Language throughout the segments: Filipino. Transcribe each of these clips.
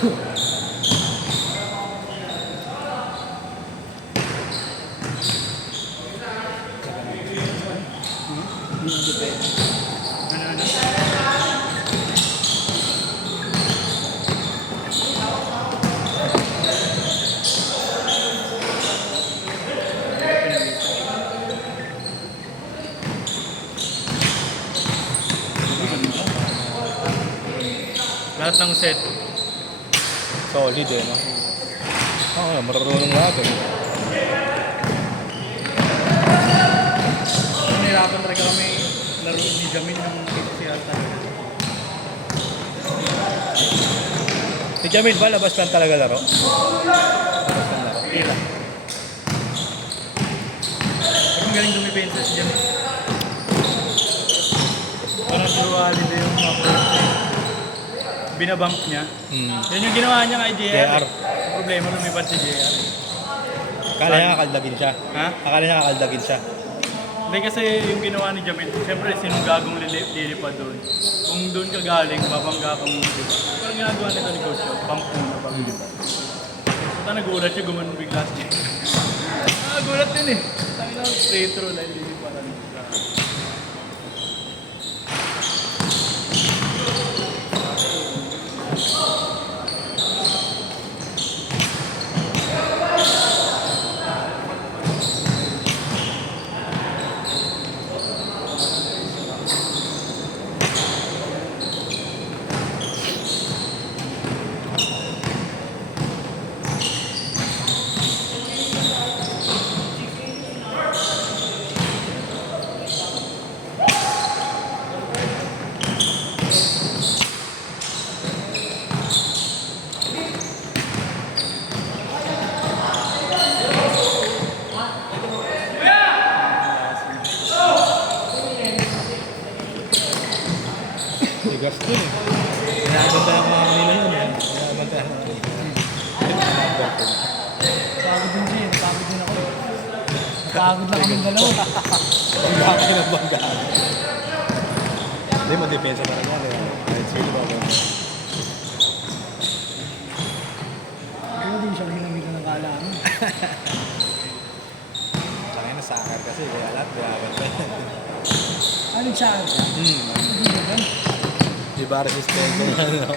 Lahat ng set. Solid eh, no? Oo, marunong lahat eh. Nahirapan talaga kami laro ni Jamil ng KCR talaga. Si Jamil ba, labas lang talaga laro? Labas lang laro. Tira. Pero ang galing dumipensa si Jamil. Parang duwali na yung mga binabump niya. Yan yung ginawa niya kay JR. Ang problema, lumipat si JR. Akala niya kakaldagin siya. Ha? Akala niya kakaldagin siya. Hindi kasi yung ginawa ni Jamil, siyempre sinong gagong lilipad doon. Kung doon ka galing, babangga ka muna doon. Parang ginagawa nito ni Coach, pump muna bago lipad. Basta nagulat siya, gumanon bigla siya. Nagulat din eh. Sabi na, straight through na liliparan. Tigas din eh. Kinabantayan ko mga nila yun eh. Kinabantayan ko. Pagod din siya, pagod din ako. Pagod lang kami dalawa. Bangga ka ng bangga. Hindi mo depensa pa rin yan eh. Kahit sino ba ba? Pero din siya hinamigan ng kalaman. Tsaka yun nasakar kasi. Kaya lahat binabantayan. Ano siya? Hindi ba ba? Di ba resistente na ano?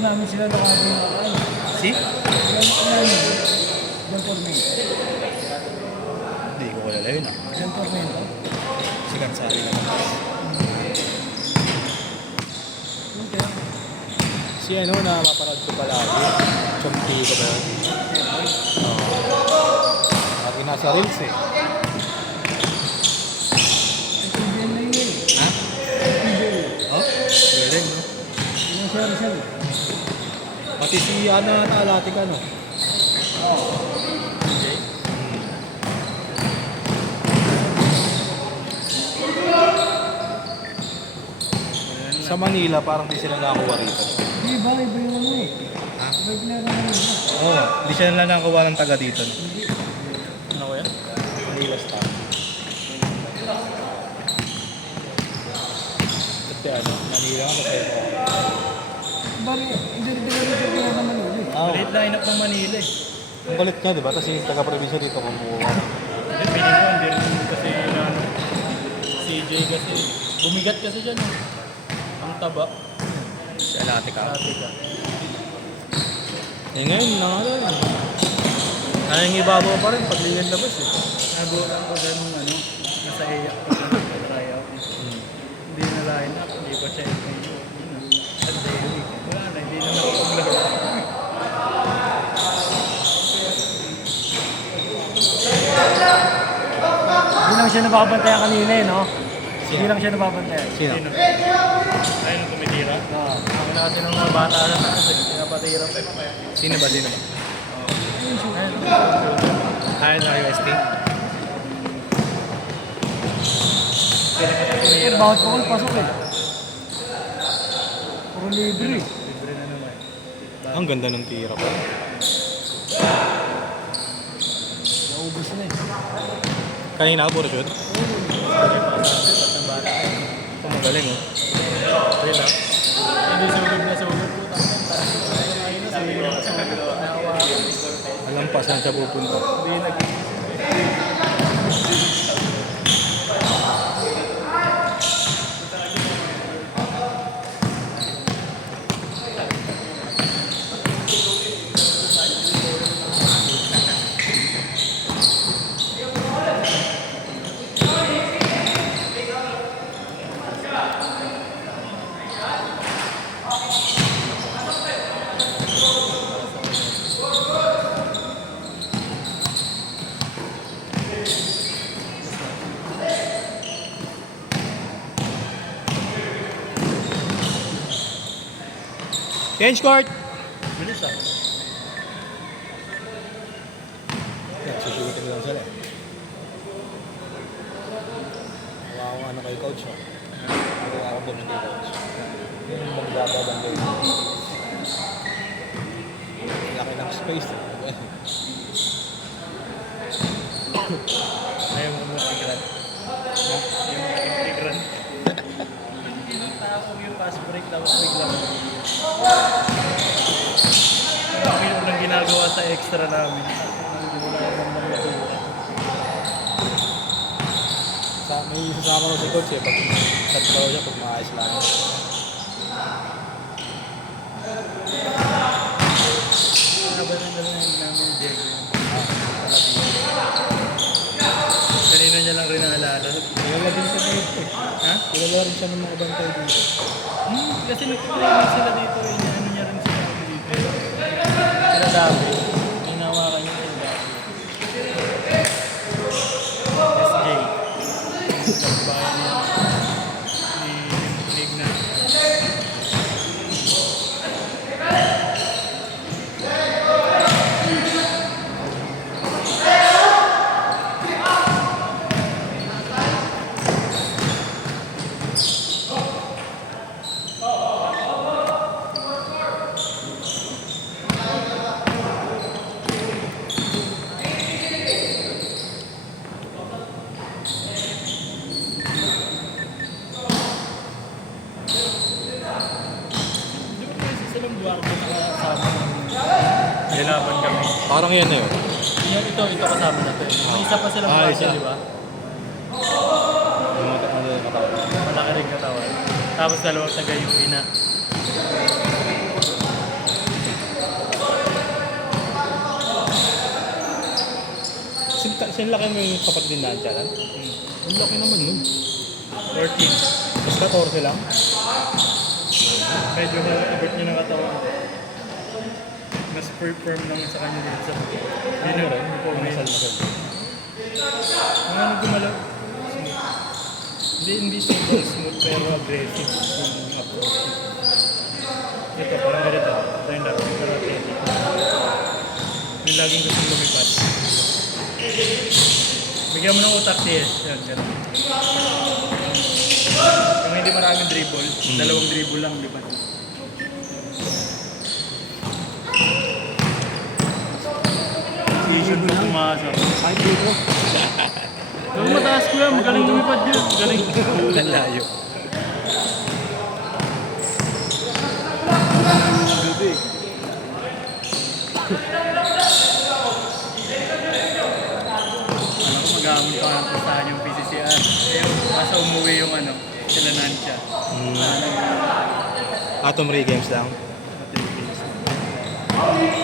Huwag namin sila nakagawa ng kain. Si? Huwag namin. John Tormento. Hindi ko kilala yun ah. John Tormento. Sikat sa akin naman. Okay. Si ano na mapanood ko palagi. Chomti ko ba yun? Oo. Lagi nasa reels eh. PBL na yun eh. Ha? PBL. Oh? Galing no? Yung siya Rizal. Pati si Ana Alati ka no? Okay. Sa Manila parang di sila nakakuha rito. Di ba? Iba yung ano eh. Ha? Iba yung pinagawa ng iba. Oo. Di sila na nakakuha ng taga dito. No? Ano ko yan? Manila Star. Kasi ano, Manila ka masaya mo. Bari, hindi rin pinagawa ng Manila eh. Oo. Late lineup ng Manila eh. Ang balit nga di ba? Tapos yung taga-provincia dito kumuha. Hindi, piling ko, hindi rin kasi na ano, CJ kasi. Bumigat kasi siya no. Ang taba. Si Alati ka. Dati ka. Eh ngayon, ano yun. Nangingibabaw pa rin pag liyan labas eh. Nagulat ko ganun ano, nasa iyak ko sa tryout. Hindi na line up, hindi pa siya FAU. At daily. Wala na, hindi na nakapaglaro. Hindi lang siya nababantayan kanina eh, no? Hindi lang siya nababantayan. Sino? Ayun ang tumitira. Oo. Ako kasi ng mga bata na taas, pinapatira pa. Sino ba? Ayun, Ayun na UST. Bawat pakol pasok eh. Puro libre eh. libre na naman. Ang ganda ng tira pa. Naubos na eh. Kanina ako puro shoot. Ang galing oh. Ayun lang. Hindi sugod na sugod po. Ayun na, sugod na sugod. Alam pa saan siya pupunta. Hindi nag... Change court! Bilis ah. Susugutin lang sila. Wow, ano kay coach oh. Araw-araw doon kay coach. Yung magbababang doon. Laki ng space. Ayaw mo mag-tigran. Ayaw mo mag-tigran. Tapos yung fast break, tapos biglang. Ang unang ginagawa sa extra namin. Hindi mo na yung natulog. May sasama ko si coach eh. Pag tatlaw siya, pag maayos lang. Nabalan na lang namin yung Diego. Kanina niya lang rin naalala. Kilala din siya dito eh. Ha? Kilala rin siya ng mga bantay dito. Kasi nag-training sila dito. Ano niya rin sila dito. Sila dami. Hinawakan niya sila dami. SJ. Nagbahay niya. Ni Igna. Di ba kasi silang Duarte nakasama namin? Hinapan kami. Parang yan eh. Ito kasama na to eh. May isa pa silang Ah, Duarte, isa. di ba? Yung mga katawan. Malaki rin katawan. Tapos dalawang taga yung ina. Sinlaki mo yung kapatid din na dyan. Ang laki naman nun. 14. Mas 14 lang. Medyo abot niya ng katawan. Mas firm lang sa kanya dito sa Ano rin? may Masal. mga ano gumalaw. Smooth. Hindi simple smooth pero aggressive yung approach. Ito, parang ganito. Ito yung laro. Pero athletic. Yung laging gustong lumipad. Bigyan mo ng utak siya. Yan, ganun. Yung hindi maraming dribble, dalawang dribble lang, lipad. T-shirt na pumasok. Kahit dito. Gawin mataas ko yan, magaling lumipad yun. Galing. Lalayo. Alam ko magamit pa ang pustahan yung PCCR. Ayun, basta umuwi yung ano, sila Nansha. Atom Ray Games lang.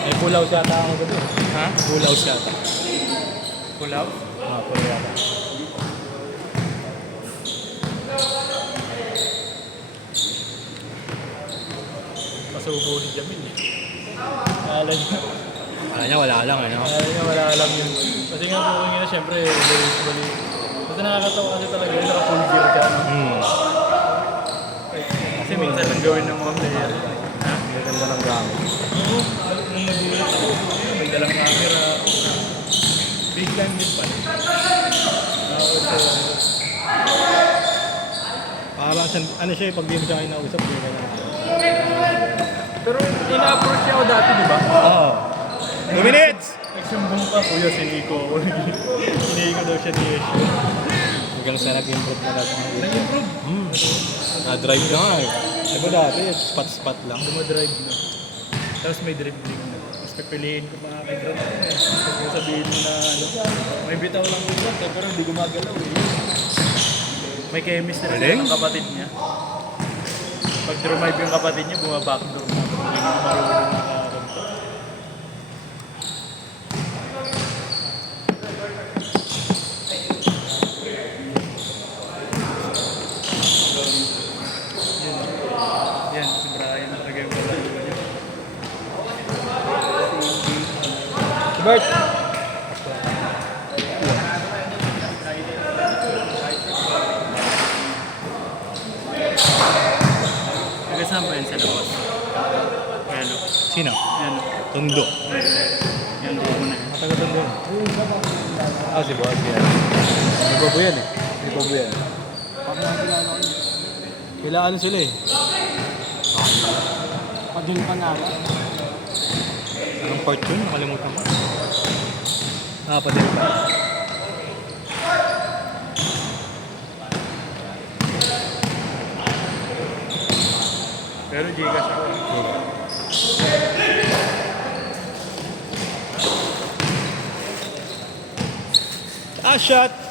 Eh, pulaw siya ata ako gabi. Ha? Pulaw siya ata. Kulaw? Pulaw ata. Pasubo si Jamil eh. Akala niya. Kala niya wala lang eh, no? Akala niya wala alam yun. Kasi nga po kanina syempre, balik. Basta nakakatawa kasi talaga yun, naka-full gear ka. No? Hmm. Kasi minsan lang gawin ng mga player. Ganda ng gamit. Oo, nung nagulat ako, may dalang camera. Big time din pala. Parang ano siya, pag di mo siya kinausap, hindi ka na. Pero ina-approach siya ako dati, di ba? Oo. 2 minutes! Nagsumbong pa, kuya, siniko ako. Siniko daw siya ni Yeshu. Hanggang sa nag-improve na lang. Nag-improve. Na-drive ka nga eh. Diba dati, spot-spot lang. Dumadrive na. Tapos may dribbling na. Tapos pipiliin ko pa kay Grant. Kung sabihin mo na ano, may bitaw lang yung Grant, pero hindi gumagalaw eh. May chemistry Galing. ng kapatid niya. Pag drive yung kapatid niya, bumabackdoor na. Hindi ko marunong nakakamta. Yan, si Brian talaga yung kalalo niya. Bert! Nagkasama yan sa labas. Yelo. Sino? Yan. Tondo. Yan, buko na yan. Matagal Tondo. Ah, si Boss yan. May babo yan eh. May babo yan. Kailangan sila eh. Padul pa na. Anong part yun? Nakalimutan ko. Ah, pati ba? Pero Gcash ako. Ah, shot!